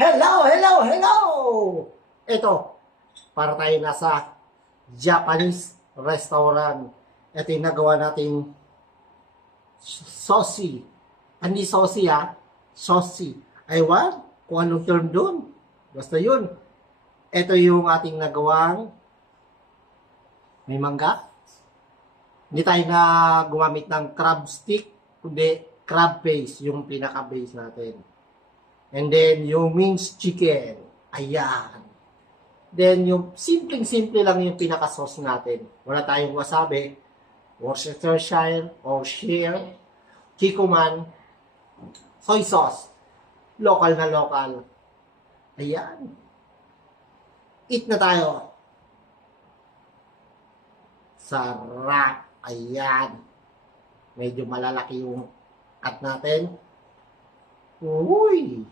Hello, hello, hello! Ito, para tayo nasa Japanese restaurant. Ito yung nagawa nating sosi. Hindi sosi sosi. Aywan, kung anong term doon. Basta yun. Ito yung ating nagawang may mangga. Hindi tayo na gumamit ng crab stick, kundi crab paste, yung pinaka-base natin. And then, yung minced chicken. Ayan. Then, yung simpleng-simple lang yung pinaka-sauce natin. Wala tayong wasabi, Worcestershire, or share, kikuman, soy sauce. Local na local. Ayan. Eat na tayo. Sarap. Ayan. Medyo malalaki yung cut natin. Uy!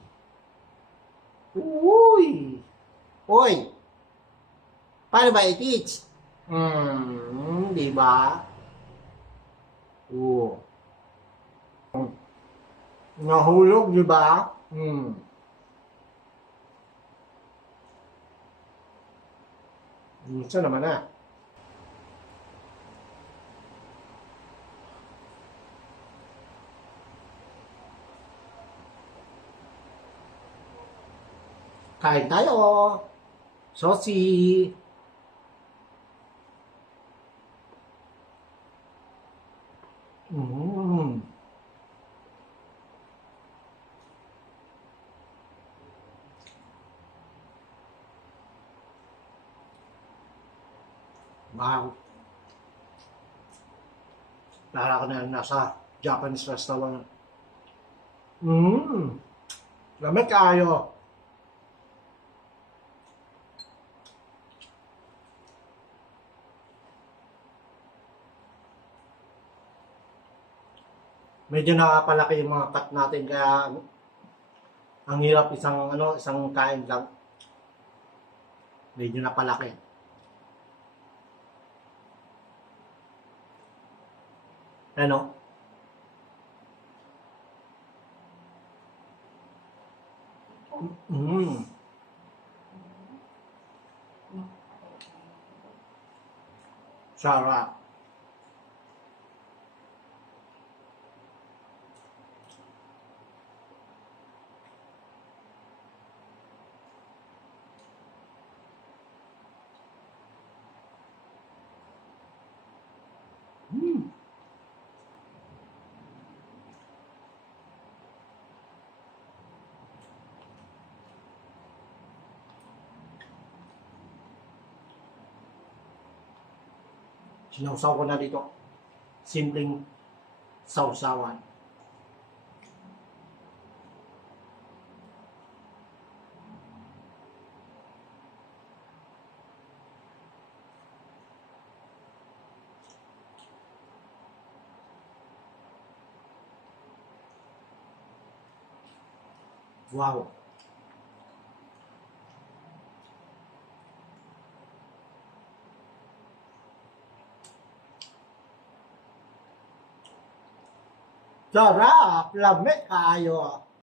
Uy! Uy! Paano ba i-teach? Di ba? Oo. Nahulog, di ba? Isa naman na. Kain tayo. Sosi. Wow. Para ko na nasa Japanese restaurant. Lamig kayo. Medyo nakapalaki yung mga cut natin kaya ang hirap isang kain lang. Medyo napalaki. Ano? Sarap. Sinawsaw ko na dito. Simpleng sawsawan. Wow. Sarap! Lamig kayo.